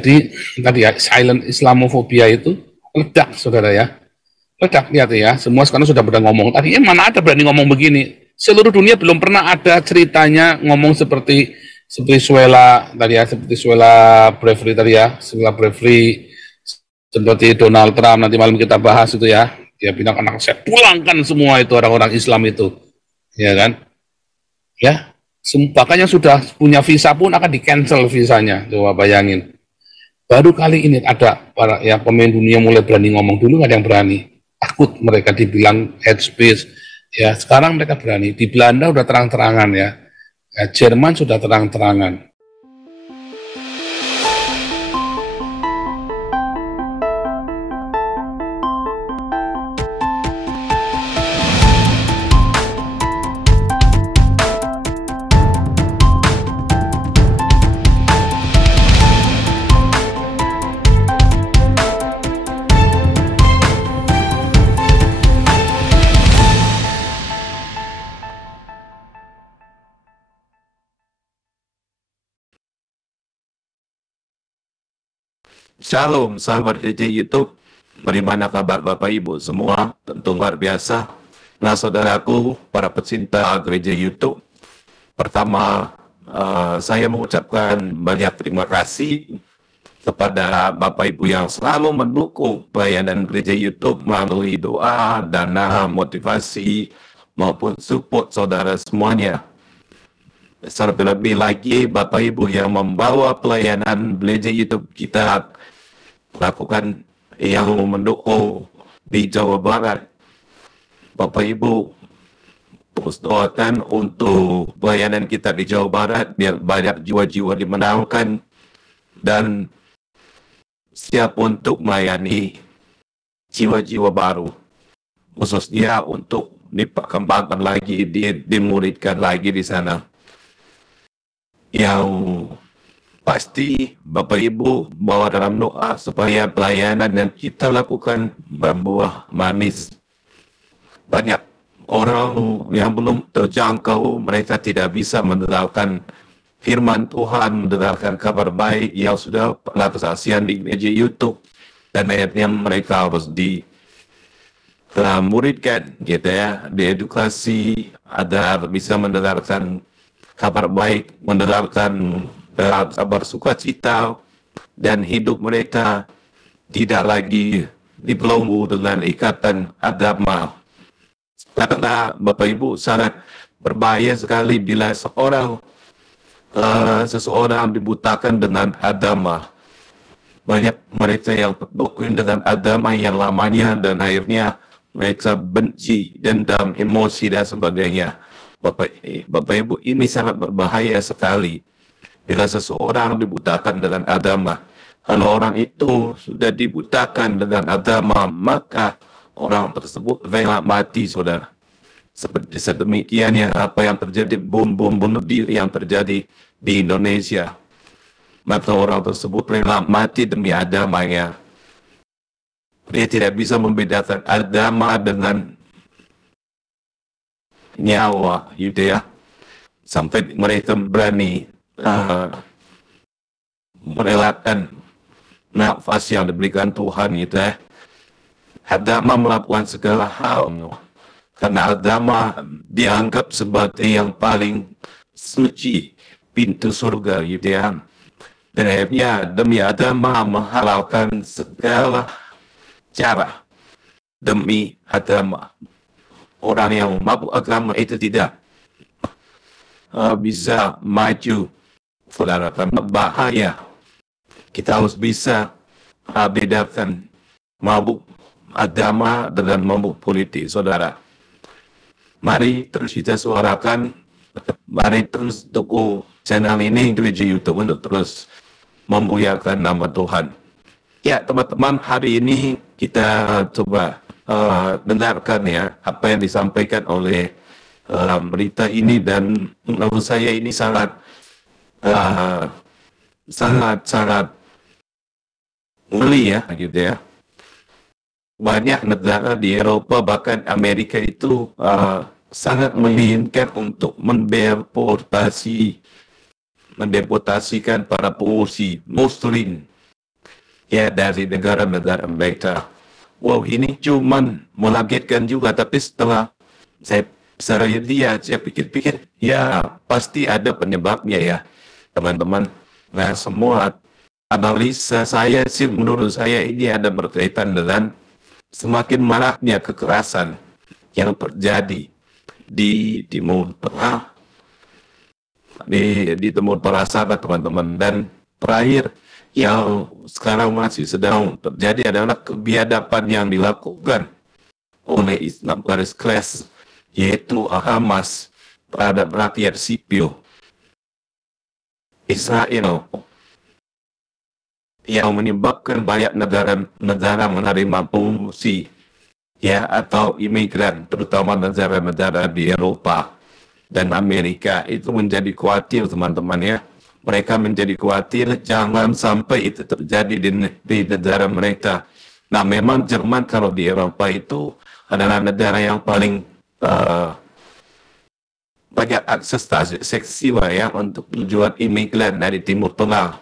Jadi tadi ya silent Islamophobia itu ledak, saudara ya. Ledak, lihat ya. Semua sekarang sudah pada ngomong. Tadinya mana ada berani ngomong begini. Seluruh dunia belum pernah ada ceritanya ngomong seperti Suela tadi ya, seperti Suela Bravery tadi ya, Suela Bravery, seperti Donald Trump. Nanti malam kita bahas itu ya. Dia bilang anak saya pulangkan semua itu orang-orang Islam itu, ya kan? Ya, bahkan yang sudah punya visa pun akan di-cancel visanya. Coba bayangin. Baru kali ini ada para ya pemain dunia mulai berani ngomong, dulu nggak ada yang berani. Takut mereka dibilang hate speech. Ya, sekarang mereka berani. Di Belanda udah terang-terangan ya. Ya, Jerman sudah terang-terangan. Shalom, sahabat DJ YouTube. Bagaimana kabar Bapak Ibu semua? Tentu luar biasa. Nah, saudaraku, para pecinta gereja YouTube. Pertama, saya mengucapkan banyak terima kasih kepada Bapak Ibu yang selalu mendukung pelayanan gereja YouTube melalui doa, dana, motivasi, maupun support saudara semuanya. Terlebih lagi Bapak Ibu yang membawa pelayanan gereja YouTube kita lakukan yang mendukung di Jawa Barat. Bapak Ibu terus doakan untuk pelayanan kita di Jawa Barat biar banyak jiwa-jiwa dimenangkan dan siap untuk melayani jiwa-jiwa baru, khususnya untuk diperkembangkan lagi, dimuridkan lagi di sana. Yang pasti Bapak Ibu bawa dalam doa supaya pelayanan yang kita lakukan berbuah manis. Banyak orang yang belum terjangkau, mereka tidak bisa mendengarkan firman Tuhan, mendengarkan kabar baik yang sudah pernah kesaksian di gereja YouTube, dan akhirnya mereka harus muridkan gitu ya, diedukasi agar bisa mendengarkan kabar baik, mendengarkan kabar sukacita, dan hidup mereka tidak lagi dibelenggu dengan ikatan agama. Karena Bapak Ibu sangat berbahaya sekali bila seseorang dibutakan dengan agama. Banyak mereka yang terdoktrin dengan agama yang lamanya dan akhirnya mereka benci, dendam, emosi dan sebagainya. Bapak Ibu, ini sangat berbahaya sekali bila seseorang dibutakan dengan agama. Kalau orang itu sudah dibutakan dengan agama, maka orang tersebut rela mati, saudara. Seperti sedemikiannya apa yang terjadi, bom bunuh diri yang terjadi di Indonesia. Maka orang tersebut rela mati demi agamanya. Dia tidak bisa membedakan agama dengan nyawa, gitu ya. Sampai mereka berani merelakan nafas yang diberikan Tuhan, gitu ya. Agama melakukan segala hal, karena agama dianggap sebagai yang paling suci, pintu surga, gitu ya. Dan akhirnya demi agama menghalalkan segala cara demi agama. Orang yang mabuk agama itu tidak bisa maju, saudara, karena bahaya. Kita harus bisa bedakan mabuk agama dengan mabuk politik, saudara. Mari terus kita suarakan, mari terus dukung channel ini gereja YouTube untuk terus memuliakan nama Tuhan. Ya teman-teman, hari ini kita coba dengarkan ya apa yang disampaikan oleh berita ini, dan menurut saya ini sangat ngeri ya, gitu ya. Banyak negara di Eropa, bahkan Amerika itu sangat menginginkan untuk mendeportasikan para pengungsi Muslim ya dari negara-negara mereka. Wow, ini cuman mengagetkan juga, tapi setelah saya lihat, saya pikir-pikir, ya pasti ada penyebabnya ya, teman-teman. Nah, semua analisa saya sih, menurut saya ini ada berkaitan dengan semakin maraknya kekerasan yang terjadi di Timur Tengah, di Timur Tengah sana, teman-teman. Dan terakhir yang sekarang masih sedang terjadi adalah kebiadaban yang dilakukan oleh Islam garis keras, yaitu Hamas terhadap rakyat sipil Israel, yang menyebabkan banyak negara menerima pengungsi ya atau imigran, terutama negara-negara di Eropa dan Amerika. Itu menjadi khawatir, teman-teman ya. Mereka menjadi khawatir jangan sampai itu terjadi di negara mereka. Nah, memang Jerman kalau di Eropa itu adalah negara yang paling banyak akses seksual ya untuk tujuan imigran dari Timur Tengah.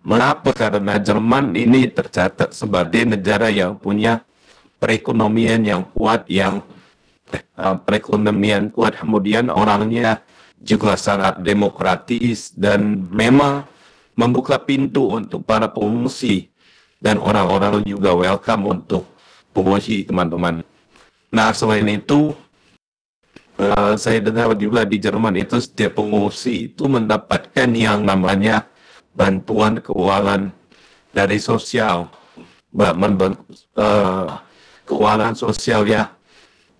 Mengapa? Karena Jerman ini tercatat sebagai negara yang punya perekonomian yang kuat, kemudian orangnya juga sangat demokratis dan memang membuka pintu untuk para pengungsi dan orang-orang juga welcome untuk pengungsi, teman-teman. Nah, selain itu saya dengar juga di Jerman itu setiap pengungsi itu mendapatkan yang namanya bantuan keuangan dari sosial, keuangan sosial ya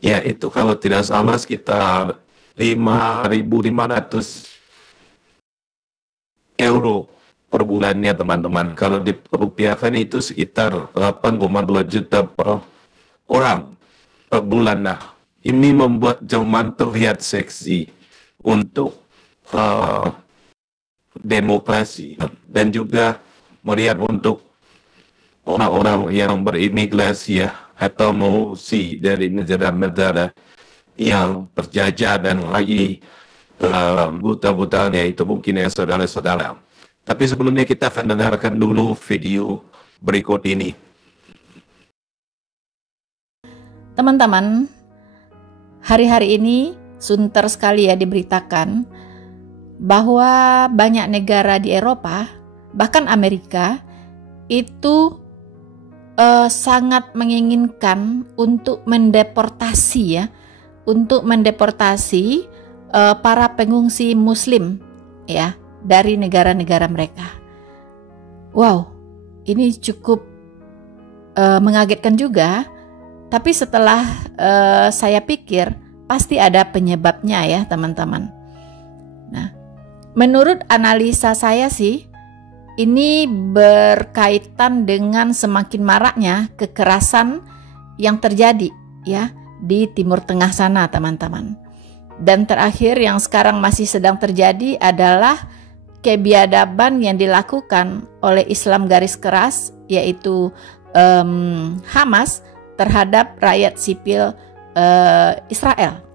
itu kalau tidak salah sekitar 5.500 euro per bulannya, teman-teman. Kalau dirupiahkan itu sekitar 8,2 juta per orang per bulan. Nah, ini membuat Jerman terlihat seksi untuk demokrasi dan juga melihat untuk orang-orang yang berimigrasi ya atau mengungsi dari negara-negara yang terjajah dan lagi buta-butanya itu mungkin ya, saudara-saudara. Tapi sebelumnya kita akan dengarkan dulu video berikut ini. Teman-teman, hari-hari ini sunter sekali ya diberitakan bahwa banyak negara di Eropa, bahkan Amerika, itu sangat menginginkan untuk mendeportasi para pengungsi Muslim ya dari negara-negara mereka. Wow, ini cukup mengagetkan juga. Tapi setelah saya pikir pasti ada penyebabnya ya, teman-teman. Nah, menurut analisa saya sih, ini berkaitan dengan semakin maraknya kekerasan yang terjadi ya di Timur Tengah sana, teman-teman. Dan terakhir yang sekarang masih sedang terjadi adalah kebiadaban yang dilakukan oleh Islam garis keras, yaitu Hamas terhadap rakyat sipil Israel.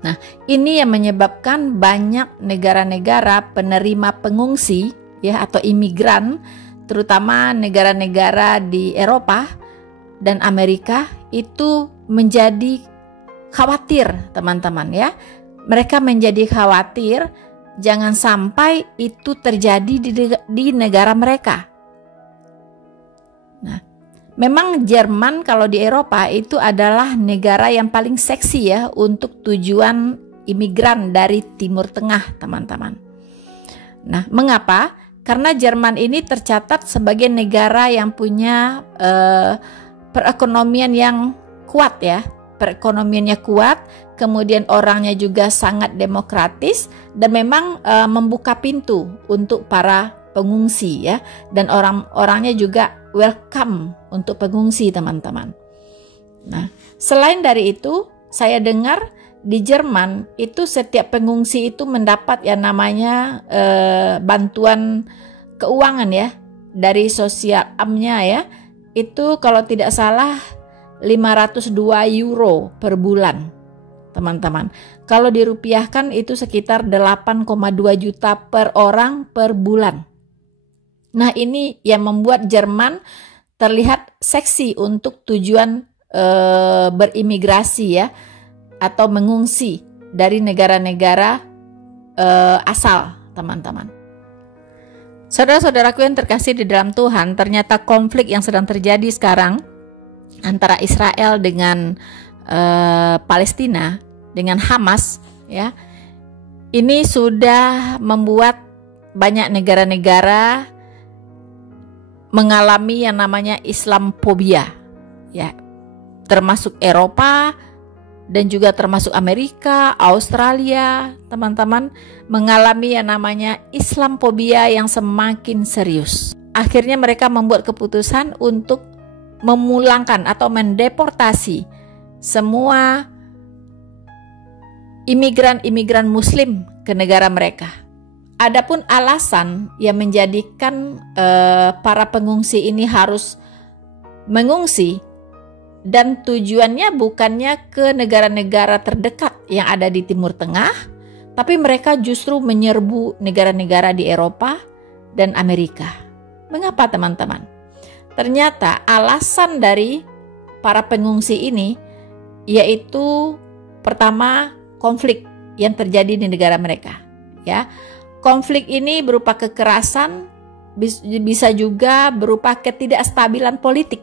Nah, ini yang menyebabkan banyak negara-negara penerima pengungsi ya atau imigran, terutama negara-negara di Eropa dan Amerika itu menjadi khawatir, teman-teman ya. Mereka menjadi khawatir jangan sampai itu terjadi di negara mereka. Nah, memang Jerman kalau di Eropa itu adalah negara yang paling seksi ya untuk tujuan imigran dari Timur Tengah, teman-teman. Nah, mengapa? Karena Jerman ini tercatat sebagai negara yang punya perekonomian yang kuat ya. Perekonomiannya kuat, kemudian orangnya juga sangat demokratis dan memang membuka pintu untuk para pengungsi ya. Dan orang-orangnya juga welcome untuk pengungsi, teman-teman. Nah, selain dari itu, saya dengar di Jerman itu setiap pengungsi itu mendapat yang namanya bantuan keuangan ya dari sosial amnya ya. Itu kalau tidak salah 502 euro per bulan, teman-teman. Kalau dirupiahkan itu sekitar 8,2 juta per orang per bulan. Nah, ini yang membuat Jerman terlihat seksi untuk tujuan berimigrasi ya, atau mengungsi dari negara-negara asal, teman-teman. Saudara-saudaraku yang terkasih di dalam Tuhan, ternyata konflik yang sedang terjadi sekarang antara Israel dengan Palestina, dengan Hamas, ya, ini sudah membuat banyak negara-negara mengalami yang namanya Islamophobia, ya, termasuk Eropa dan juga termasuk Amerika, Australia, teman-teman, mengalami yang namanya Islamophobia yang semakin serius. Akhirnya mereka membuat keputusan untuk memulangkan atau mendeportasi semua imigran-imigran Muslim ke negara mereka. Adapun alasan yang menjadikan para pengungsi ini harus mengungsi, dan tujuannya bukannya ke negara-negara terdekat yang ada di Timur Tengah, tapi mereka justru menyerbu negara-negara di Eropa dan Amerika. Mengapa, teman-teman? Ternyata alasan dari para pengungsi ini yaitu pertama, konflik yang terjadi di negara mereka, ya. Konflik ini berupa kekerasan, bisa juga berupa ketidakstabilan politik.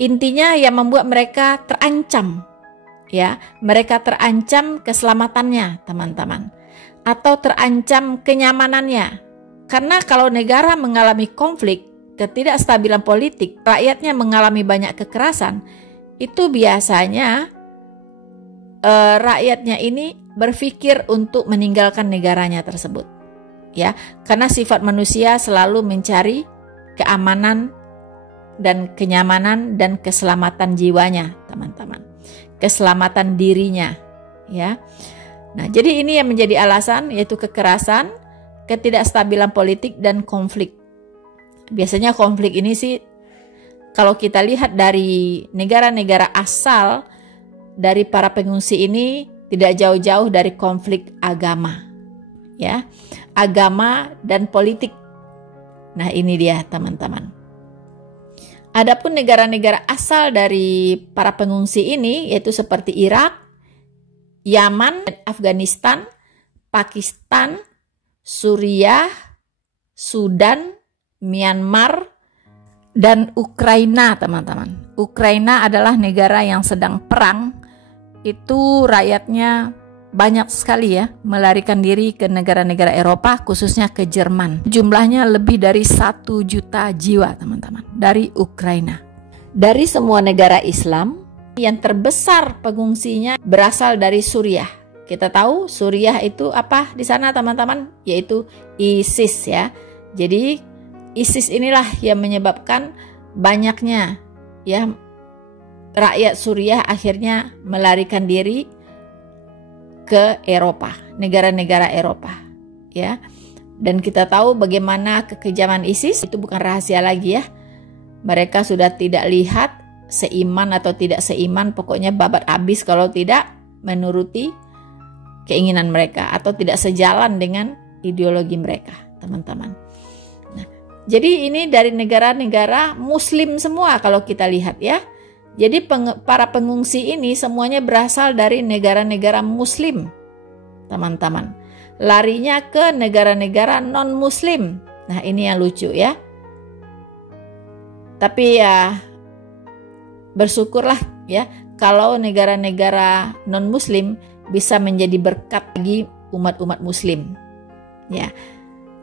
Intinya yang membuat mereka terancam, ya, mereka terancam keselamatannya, teman-teman, atau terancam kenyamanannya. Karena kalau negara mengalami konflik, ketidakstabilan politik, rakyatnya mengalami banyak kekerasan, itu biasanya rakyatnya ini berpikir untuk meninggalkan negaranya tersebut, ya, karena sifat manusia selalu mencari keamanan dan kenyamanan dan keselamatan jiwanya, teman-teman, keselamatan dirinya, ya. Nah, jadi ini yang menjadi alasan, yaitu kekerasan, ketidakstabilan politik, dan konflik. Biasanya konflik ini sih, kalau kita lihat dari negara-negara asal dari para pengungsi ini, tidak jauh-jauh dari konflik agama, ya, agama dan politik. Nah, ini dia, teman-teman. Adapun negara-negara asal dari para pengungsi ini yaitu seperti Irak, Yaman, Afghanistan, Pakistan, Suriah, Sudan, Myanmar, dan Ukraina, teman-teman. Ukraina adalah negara yang sedang perang. Itu rakyatnya banyak sekali ya, melarikan diri ke negara-negara Eropa, khususnya ke Jerman. Jumlahnya lebih dari 1 juta jiwa, teman-teman, dari Ukraina. Dari semua negara Islam, yang terbesar pengungsinya berasal dari Suriah. Kita tahu Suriah itu apa di sana, teman-teman? Yaitu ISIS, ya. Jadi ISIS inilah yang menyebabkan banyaknya, ya, rakyat Suriah akhirnya melarikan diri ke Eropa, negara-negara Eropa, ya. Dan kita tahu bagaimana kekejaman ISIS, itu bukan rahasia lagi, ya. Mereka sudah tidak lihat seiman atau tidak seiman, pokoknya babat habis kalau tidak menuruti keinginan mereka atau tidak sejalan dengan ideologi mereka, teman-teman. Nah, jadi ini dari negara-negara Muslim semua kalau kita lihat, ya. Jadi para pengungsi ini semuanya berasal dari negara-negara Muslim, teman-teman. Larinya ke negara-negara non-Muslim. Nah, ini yang lucu, ya. Tapi ya bersyukurlah, ya, kalau negara-negara non-Muslim bisa menjadi berkat bagi umat-umat Muslim, ya.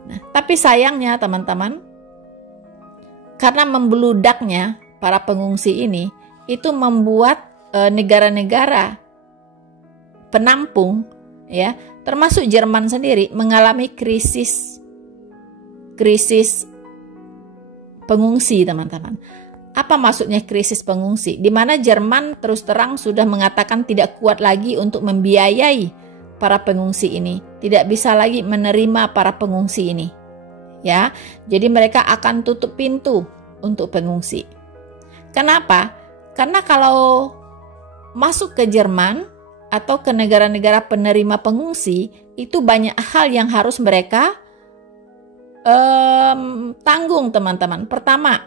Nah, tapi sayangnya, teman-teman, karena membeludaknya para pengungsi ini, itu membuat negara-negara penampung, ya, termasuk Jerman sendiri mengalami krisis pengungsi, teman-teman. Apa maksudnya krisis pengungsi? Di mana Jerman terus terang sudah mengatakan tidak kuat lagi untuk membiayai para pengungsi ini, tidak bisa lagi menerima para pengungsi ini, ya. Jadi mereka akan tutup pintu untuk pengungsi. Kenapa? Karena kalau masuk ke Jerman atau ke negara-negara penerima pengungsi, itu banyak hal yang harus mereka tanggung teman-teman. Pertama,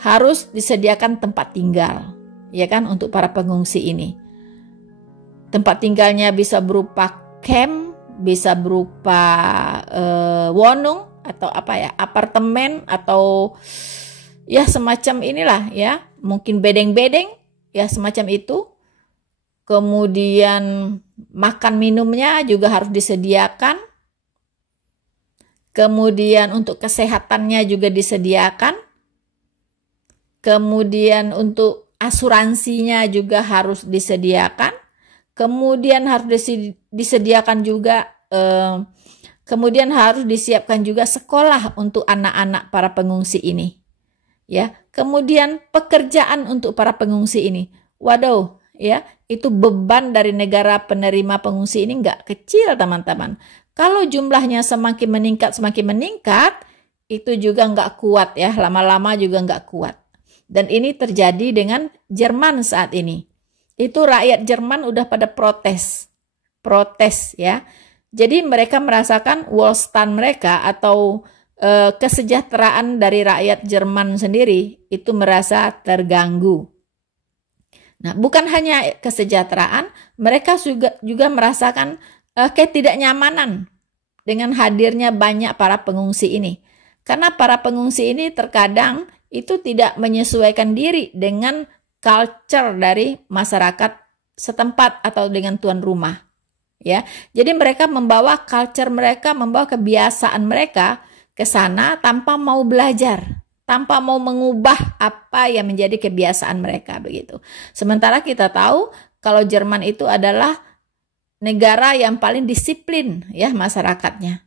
harus disediakan tempat tinggal, ya kan, untuk para pengungsi ini. Tempat tinggalnya bisa berupa camp, bisa berupa wonung atau apa ya, apartemen atau ya semacam inilah ya, mungkin bedeng-bedeng ya semacam itu. Kemudian makan minumnya juga harus disediakan. Kemudian untuk kesehatannya juga disediakan. Kemudian untuk asuransinya juga harus disediakan. Kemudian harus disediakan juga, kemudian harus disiapkan juga sekolah untuk anak-anak para pengungsi ini. Ya, kemudian pekerjaan untuk para pengungsi ini. Waduh, ya, itu beban dari negara penerima pengungsi ini nggak kecil, teman-teman. Kalau jumlahnya semakin meningkat, itu juga nggak kuat ya, lama-lama juga nggak kuat. Dan ini terjadi dengan Jerman saat ini. Itu rakyat Jerman udah pada protes ya. Jadi mereka merasakan Wohlstand mereka atau kesejahteraan dari rakyat Jerman sendiri itu merasa terganggu. Nah, bukan hanya kesejahteraan, mereka juga merasakan ketidaknyamanan dengan hadirnya banyak para pengungsi ini. Karena para pengungsi ini terkadang itu tidak menyesuaikan diri dengan culture dari masyarakat setempat atau dengan tuan rumah. Ya, jadi mereka membawa culture mereka, membawa kebiasaan mereka ke sana tanpa mau belajar, tanpa mau mengubah apa yang menjadi kebiasaan mereka begitu. Sementara kita tahu kalau Jerman itu adalah negara yang paling disiplin ya masyarakatnya,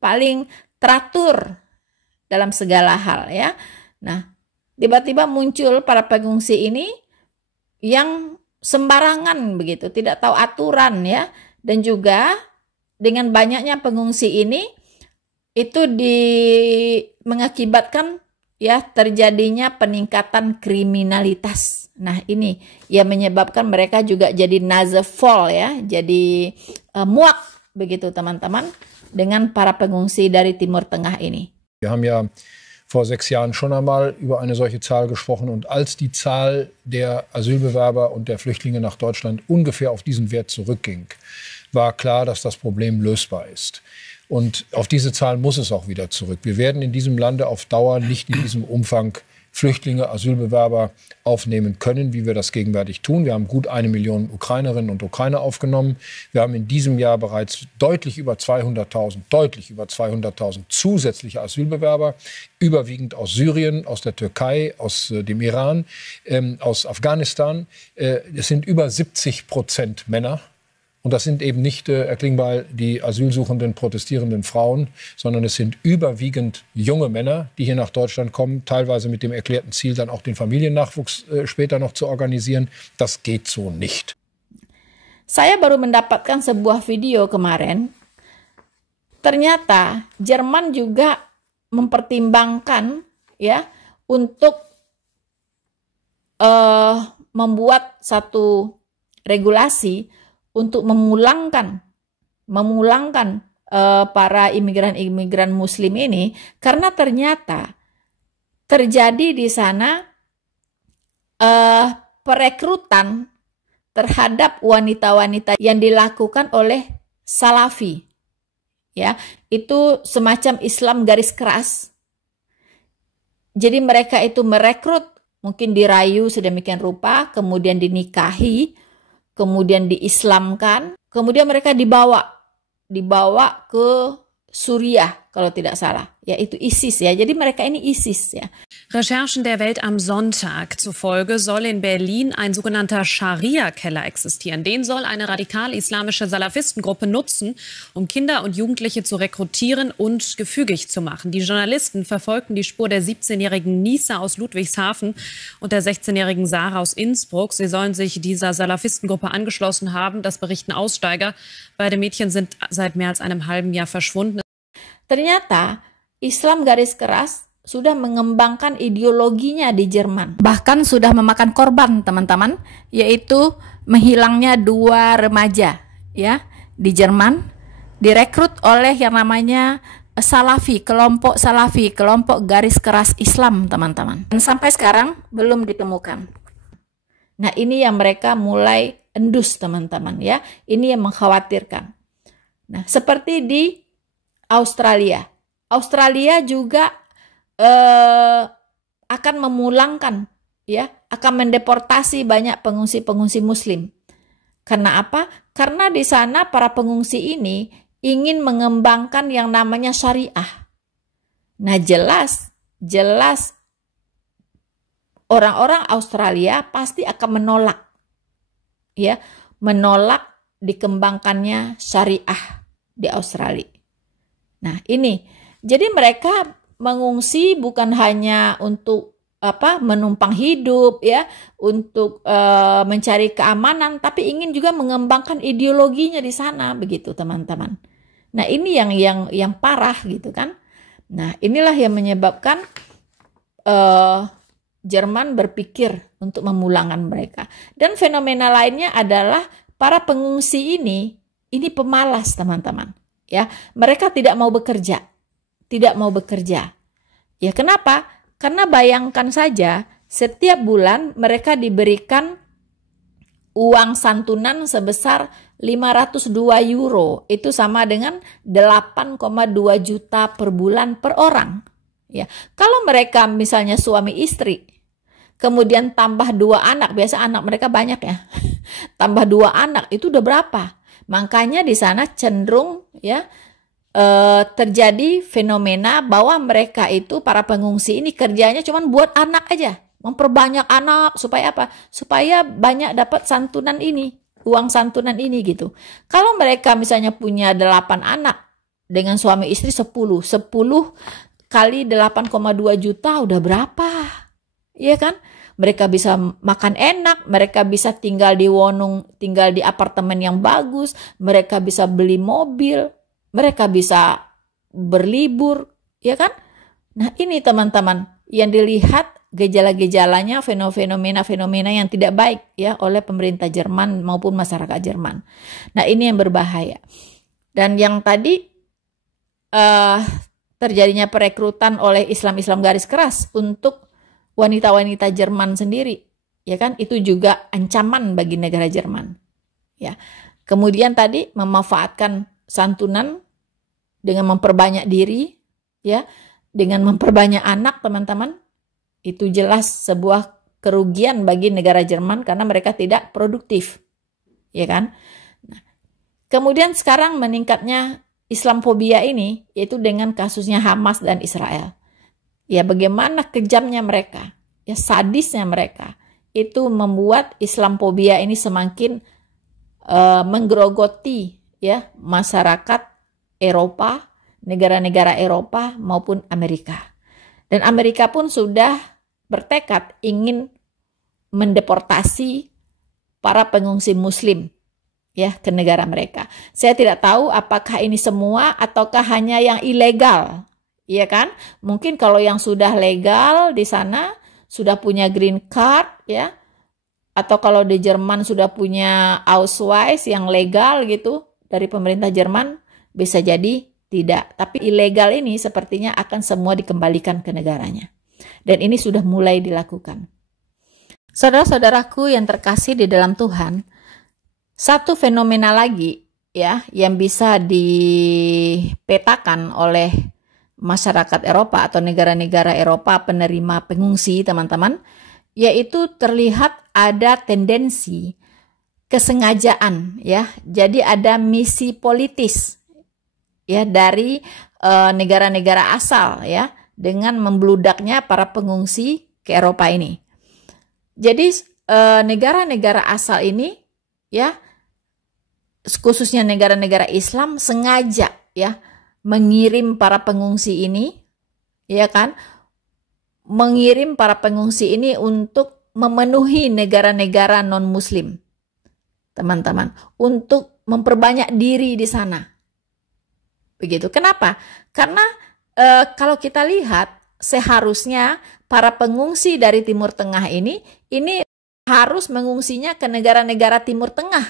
paling teratur dalam segala hal ya. Nah, tiba-tiba muncul para pengungsi ini yang sembarangan begitu, tidak tahu aturan ya, dan juga dengan banyaknya pengungsi ini itu mengakibatkan ya terjadinya peningkatan kriminalitas. Nah, ini yang menyebabkan mereka juga jadi Nase voll ya, jadi muak begitu teman-teman dengan para pengungsi dari Timur Tengah ini. Wir haben ja vor 6 Jahren schon einmal über eine solche Zahl gesprochen und als die Zahl der Asylbewerber und der Flüchtlinge nach Deutschland ungefähr auf diesen Wert zurückging, war klar, dass das Problem lösbar ist. Und auf diese Zahl muss es auch wieder zurück. Wir werden in diesem Lande auf Dauer nicht in diesem Umfang Flüchtlinge, Asylbewerber aufnehmen können, wie wir das gegenwärtig tun. Wir haben gut 1 Million Ukrainerinnen und Ukrainer aufgenommen. Wir haben in diesem Jahr bereits deutlich über 200.000 zusätzliche Asylbewerber, überwiegend aus Syrien, aus der Türkei, aus dem Iran, aus Afghanistan. Es sind über 70% Männer. Und das sind eben nicht, Herr Klingbeil, die asylsuchenden, protestierenden Frauen, sondern es sind überwiegend junge Männer, die hier nach Deutschland kommen, teilweise mit dem erklärten Ziel, dann auch den Familiennachwuchs später noch zu organisieren. Das geht so nicht. Saya baru mendapatkan sebuah video kemarin. Ternyata Jerman juga mempertimbangkan ya untuk membuat satu regulasi untuk memulangkan para imigran Muslim ini, karena ternyata terjadi di sana perekrutan terhadap wanita-wanita yang dilakukan oleh Salafi, ya, itu semacam Islam garis keras. Jadi mereka itu merekrut, mungkin dirayu sedemikian rupa, kemudian dinikahi, kemudian diislamkan, kemudian mereka dibawa ke Suriah kalau tidak salah, yaitu ISIS ya. Jadi mereka ini ISIS ya. Recherchen der Welt am Sonntag zufolge soll in Berlin ein sogenannter Scharia-Keller existieren. Den soll eine radikal-islamische Salafistengruppe nutzen, um Kinder und Jugendliche zu rekrutieren und gefügig zu machen. Die Journalisten verfolgten die Spur der 17-jährigen Nisa aus Ludwigshafen und der 16-jährigen Sarah aus Innsbruck. Sie sollen sich dieser Salafistengruppe angeschlossen haben. Das berichten Aussteiger. Beide Mädchen sind seit mehr als einem halben Jahr verschwunden. Ternyata Islam garis keras sudah mengembangkan ideologinya di Jerman. Bahkan sudah memakan korban, teman-teman, yaitu menghilangnya 2 remaja ya di Jerman, direkrut oleh yang namanya Salafi, kelompok garis keras Islam, teman-teman. Dan sampai sekarang belum ditemukan. Nah, ini yang mereka mulai endus, teman-teman, ya. Ini yang mengkhawatirkan. Nah, seperti di Australia. Australia juga akan memulangkan, ya, akan mendeportasi banyak pengungsi-pengungsi Muslim. Karena apa? Karena di sana para pengungsi ini ingin mengembangkan yang namanya syariah. Nah, jelas orang-orang Australia pasti akan menolak, ya, menolak dikembangkannya syariah di Australia. Nah, ini jadi mereka mengungsi bukan hanya untuk menumpang hidup, ya, untuk mencari keamanan, tapi ingin juga mengembangkan ideologinya di sana, begitu, teman-teman. Nah, ini yang parah, gitu kan. Nah, inilah yang menyebabkan Jerman berpikir untuk memulangkan mereka. Dan fenomena lainnya adalah para pengungsi ini pemalas, teman-teman. Ya, mereka tidak mau bekerja. Ya, kenapa? Karena bayangkan saja, setiap bulan mereka diberikan uang santunan sebesar 502 euro. Itu sama dengan 8,2 juta per bulan per orang. Ya, kalau mereka misalnya suami istri, kemudian tambah 2 anak, biasa anak mereka banyak ya, tambah 2 anak itu udah berapa? Makanya di sana cenderung, ya, terjadi fenomena bahwa mereka itu, para pengungsi ini kerjanya cuma buat anak aja, memperbanyak anak, supaya apa? Supaya banyak dapat santunan ini, uang santunan ini, gitu. Kalau mereka misalnya punya 8 anak dengan suami istri 10 kali 8,2 juta udah berapa? Iya kan? Mereka bisa makan enak, mereka bisa tinggal di wonung, tinggal di apartemen yang bagus, mereka bisa beli mobil, mereka bisa berlibur, ya kan? Nah, ini teman-teman yang dilihat gejala-gejalanya, fenomena-fenomena yang tidak baik, ya, oleh pemerintah Jerman maupun masyarakat Jerman. Nah, ini yang berbahaya. Dan yang tadi terjadinya perekrutan oleh Islam-Islam garis keras untuk wanita-wanita Jerman sendiri, ya kan? Itu juga ancaman bagi negara Jerman. Ya. Kemudian tadi memanfaatkan santunan dengan memperbanyak diri, ya, dengan memperbanyak anak, teman-teman. Itu jelas sebuah kerugian bagi negara Jerman karena mereka tidak produktif, ya kan? Nah, kemudian sekarang meningkatnya Islamfobia ini, yaitu dengan kasusnya Hamas dan Israel. Ya, bagaimana kejamnya mereka, ya, sadisnya mereka, itu membuat Islamfobia ini semakin menggerogoti, ya, masyarakat Eropa, negara-negara Eropa maupun Amerika. Dan Amerika pun sudah bertekad ingin mendeportasi para pengungsi Muslim, ya, ke negara mereka. Saya tidak tahu apakah ini semua ataukah hanya yang ilegal, ya kan? Mungkin kalau yang sudah legal di sana, sudah punya green card, ya, atau kalau di Jerman sudah punya Ausweis yang legal gitu dari pemerintah Jerman, bisa jadi tidak. Tapi ilegal ini sepertinya akan semua dikembalikan ke negaranya. Dan ini sudah mulai dilakukan. Saudara-saudaraku yang terkasih di dalam Tuhan, satu fenomena lagi, ya, yang bisa dipetakan oleh masyarakat Eropa atau negara-negara Eropa penerima pengungsi, teman-teman, yaitu terlihat ada tendensi kesengajaan, ya. Jadi ada misi politis, ya, dari negara-negara asal, ya, dengan membludaknya para pengungsi ke Eropa ini. Jadi negara-negara asal ini, ya, khususnya negara-negara Islam sengaja, ya, mengirim para pengungsi ini, ya kan, mengirim para pengungsi ini untuk memenuhi negara-negara non-Muslim, teman-teman, untuk memperbanyak diri di sana. Begitu. Kenapa? Karena kalau kita lihat, seharusnya para pengungsi dari Timur Tengah ini harus mengungsinya ke negara-negara Timur Tengah,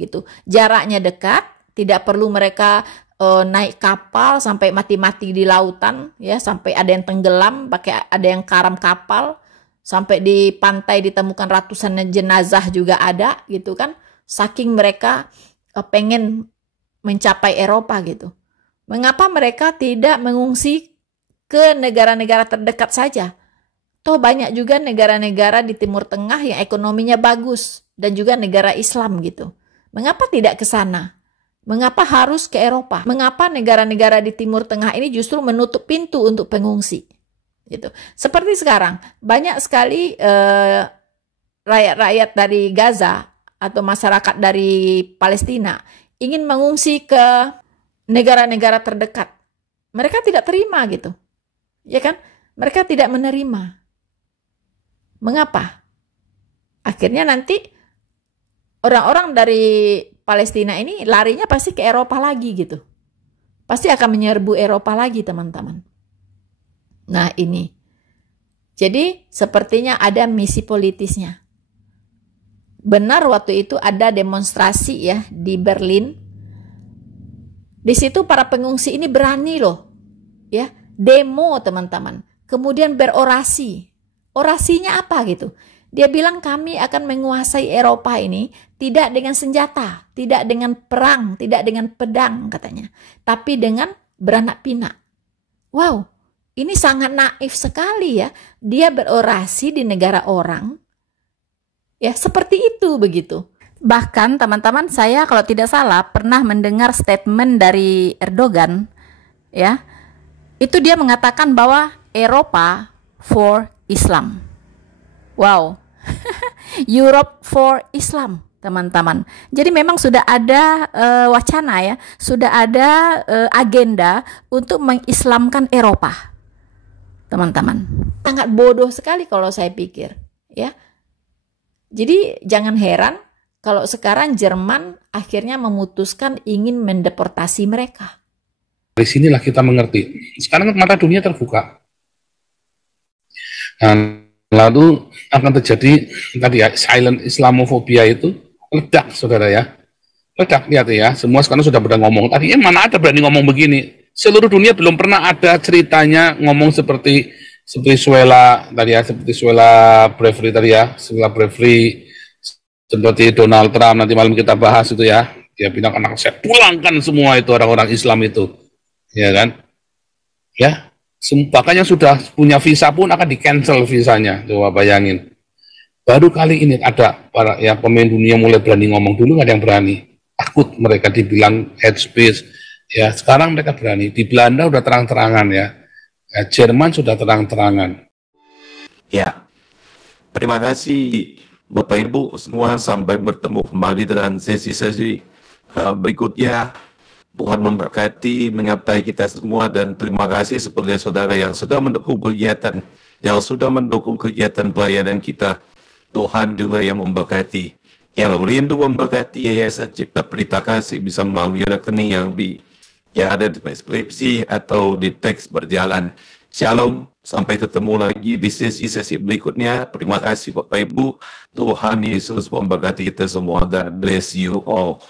gitu. Jaraknya dekat, tidak perlu mereka naik kapal sampai mati-mati di lautan, ya, sampai ada yang tenggelam, ada yang karam kapal, sampai di pantai ditemukan ratusan jenazah juga ada, gitu kan. Saking mereka pengen mencapai Eropa gitu. Mengapa mereka tidak mengungsi ke negara-negara terdekat saja? Toh banyak juga negara-negara di Timur Tengah yang ekonominya bagus dan juga negara Islam gitu. Mengapa tidak ke sana? Mengapa harus ke Eropa? Mengapa negara-negara di Timur Tengah ini justru menutup pintu untuk pengungsi? Gitu. Seperti sekarang, banyak sekali rakyat-rakyat dari Gaza atau masyarakat dari Palestina ingin mengungsi ke negara-negara terdekat. Mereka tidak terima gitu. Ya kan? Mereka tidak menerima. Mengapa? Akhirnya nanti orang-orang dari Palestina ini larinya pasti ke Eropa lagi gitu. Pasti akan menyerbu Eropa lagi, teman-teman. Nah, ini. Jadi, sepertinya ada misi politisnya. Benar waktu itu ada demonstrasi ya di Berlin. Di situ para pengungsi ini berani loh. Ya, demo, teman-teman. Kemudian berorasi. Orasinya apa gitu? Dia bilang kami akan menguasai Eropa ini tidak dengan senjata, tidak dengan perang, tidak dengan pedang katanya, tapi dengan beranak pinak. Wow, ini sangat naif sekali ya. Dia berorasi di negara orang. Ya, seperti itu begitu. Bahkan teman-teman, saya kalau tidak salah pernah mendengar statement dari Erdogan ya. Itu dia mengatakan bahwa Eropa for Islam. Wow. Europe for Islam, teman-teman. Jadi memang sudah ada wacana ya, sudah ada agenda untuk mengislamkan Eropa, teman-teman. Sangat bodoh sekali kalau saya pikir, ya. Jadi jangan heran kalau sekarang Jerman akhirnya memutuskan ingin mendeportasi mereka. Dari sinilah kita mengerti. Sekarang mata dunia terbuka. Nah, lalu akan terjadi tadi ya, silent Islamophobia itu ledak, saudara ya. Ledak, lihat ya, semua sekarang sudah pada ngomong. Tadinya mana ada berani ngomong begini. Seluruh dunia belum pernah ada ceritanya ngomong seperti Suella tadi ya, seperti Suella Braverty tadi ya, Suella Braverty, seperti Donald Trump, nanti malam kita bahas itu ya. Dia bilang anak saya pulangkan semua itu orang-orang Islam itu. Ya kan? Ya. Bahkan yang sudah punya visa pun akan di-cancel visanya. Coba bayangin. Baru kali ini ada para ya pemain dunia mulai berani ngomong, dulu nggak ada yang berani. Takut mereka dibilang hate speech. Ya, sekarang mereka berani. Di Belanda udah terang-terangan ya. Jerman sudah terang-terangan. Ya, terima kasih Bapak Ibu semua, sampai bertemu kembali dalam sesi-sesi berikutnya. Tuhan memberkati, menyertai kita semua, dan terima kasih seperti saudara yang sudah mendukung kegiatan pelayanan kita. Tuhan juga yang memberkati. Yang rindu memberkati Yayasan Cipta Pelita Kasih bisa melalui rekening yang ada di deskripsi atau di teks berjalan. Shalom, sampai ketemu lagi di sesi-sesi berikutnya. Terima kasih Bapak Ibu. Tuhan Yesus memberkati kita semua, dan bless you all.